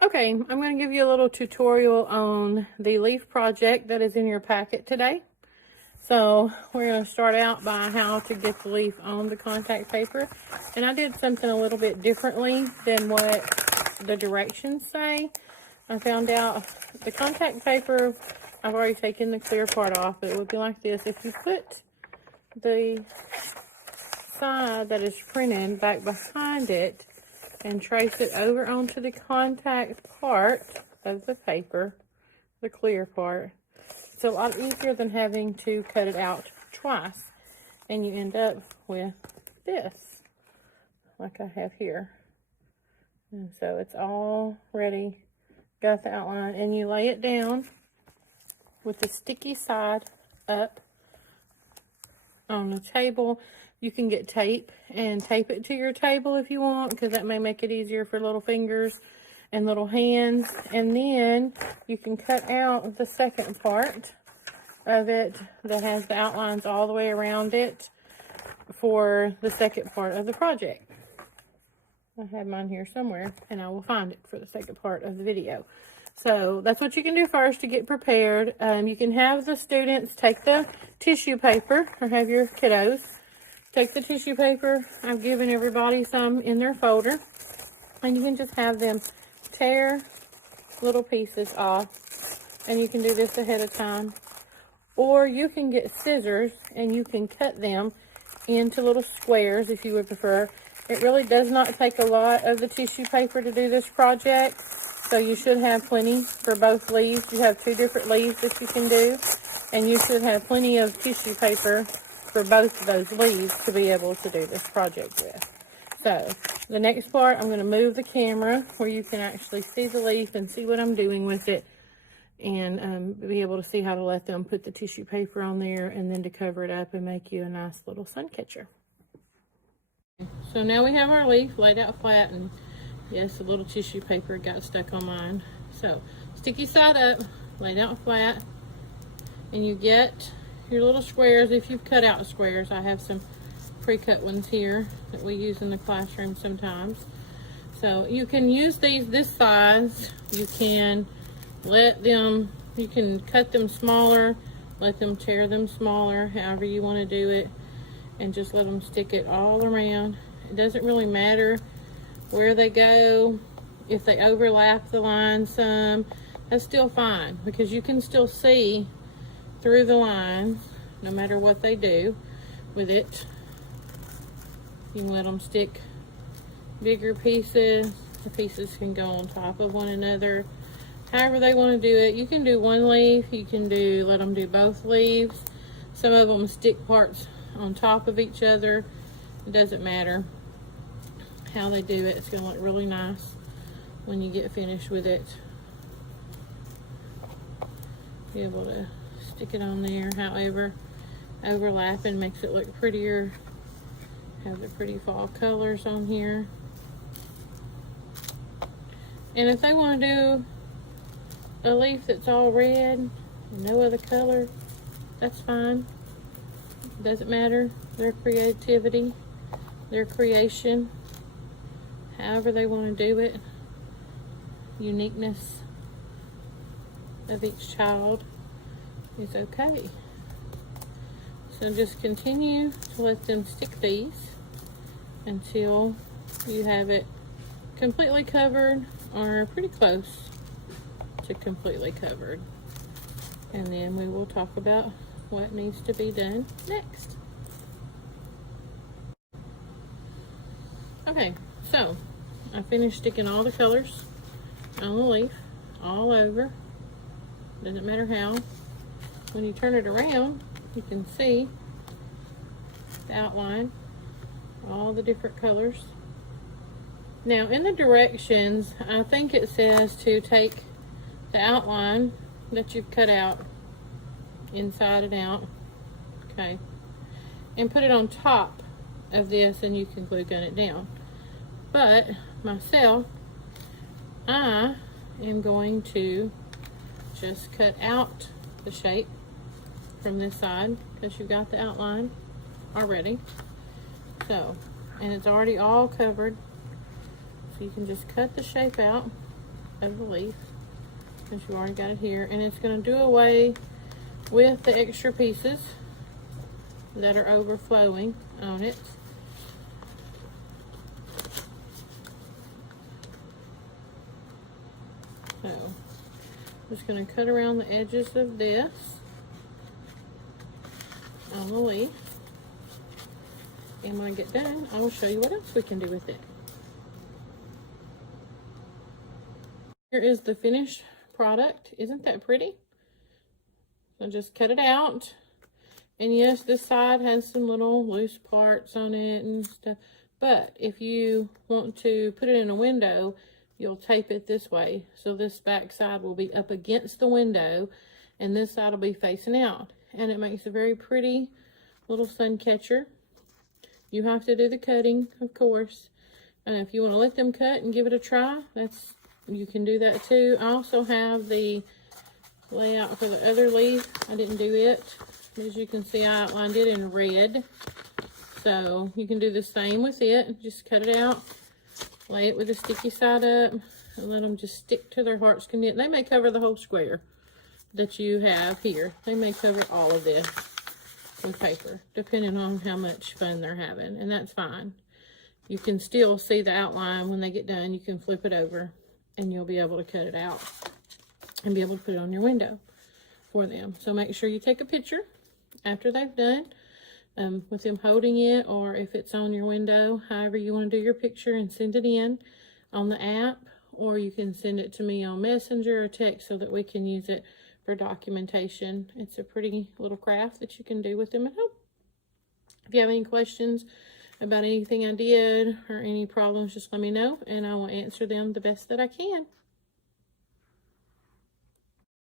Okay, I'm going to give you a little tutorial on the leaf project that is in your packet today. So we're going to start out by how to get the leaf on the contact paper. And I did something a little bit differently than what the directions say. I found out the contact paper, I've already taken the clear part off, but it would be like this. If you put the side that is printed back behind it and trace it over onto the contact part of the paper, the clear part, it's a lot easier than having to cut it out twice, and you end up with this like I have here. And so it's all ready, got the outline, and you lay it down with the sticky side up on the table. You can get tape and tape it to your table if you want, because that may make it easier for little fingers and little hands. And then you can cut out the second part of it that has the outlines all the way around it for the second part of the project. I have mine here somewhere, and I will find it for the second part of the video. So that's what you can do first to get prepared. You can have the students take the tissue paper, or have your kiddos take the tissue paper. I've given everybody some in their folder, and you can just have them tear little pieces off, and you can do this ahead of time. Or you can get scissors and you can cut them into little squares if you would prefer. It really does not take a lot of the tissue paper to do this project, so you should have plenty for both leaves. You have two different leaves that you can do, and you should have plenty of tissue paper for both of those leaves to be able to do this project with. So the next part, I'm going to move the camera where you can actually see the leaf and see what I'm doing with it, and be able to see how to let them put the tissue paper on there and then to cover it up and make you a nice little sun catcher. So now we have our leaf laid out flat, and yes, the little tissue paper got stuck on mine. So sticky side up, laid out flat, and you get your little squares. If you've cut out squares, I have some pre-cut ones here that we use in the classroom sometimes. So you can use these this size. You can you can cut them smaller, let them tear them smaller, however you want to do it, and just let them stick it all around. It doesn't really matter where they go. If they overlap the line some, that's still fine, because you can still see through the lines no matter what they do with it. You can let them stick bigger pieces. The pieces can go on top of one another, however they want to do it. You can do one leaf, you can let them do both leaves. Some of them stick parts on top of each other. It doesn't matter how they do it. It's going to look really nice when you get finished with it. Be able to stick it on there, however overlapping makes it look prettier. Have the pretty fall colors on here. And if they want to do a leaf that's all red and no other color, that's fine. It doesn't matter. Their creativity, their creation, however they want to do it, uniqueness of each child is okay. So just continue to let them stick these until you have it completely covered, or pretty close to completely covered. And then we will talk about what needs to be done next. Okay, so I finished sticking all the colors on the leaf all over. Doesn't matter how. When you turn it around, you can see the outline, all the different colors. Now in the directions, I think it says to take the outline that you've cut out inside and out, okay, and put it on top of this, and you can glue gun it down. But myself, I am going to just cut out the shape from this side, because you've got the outline already. So, and it's already all covered, so you can just cut the shape out of the leaf, since you already got it here, and it's going to do away with the extra pieces that are overflowing on it. So, just going to cut around the edges of this on the leaf. And when I get done, I will show you what else we can do with it. Here is the finished product. Isn't that pretty? So just cut it out. And yes, this side has some little loose parts on it and stuff. But if you want to put it in a window, you'll tape it this way. So this back side will be up against the window and this side will be facing out. And it makes a very pretty little sun catcher. You have to do the cutting, of course. If you want to let them cut and give it a try, you can do that too. I also have the layout for the other leaf. I didn't do it. As you can see, I outlined it in red. So you can do the same with it. Just cut it out, lay it with the sticky side up, and let them just stick to their heart's content. They may cover the whole square that you have here. They may cover all of this with paper, depending on how much fun they're having, and that's fine. You can still see the outline when they get done. You can flip it over, and you'll be able to cut it out and be able to put it on your window for them. So make sure you take a picture after they've done with them holding it, or if it's on your window, however you want to do your picture, and send it in on the app, or you can send it to me on Messenger or text so that we can use it for documentation. It's a pretty little craft that you can do with them at home. If you have any questions about anything I did or any problems, just let me know and I will answer them the best that I can.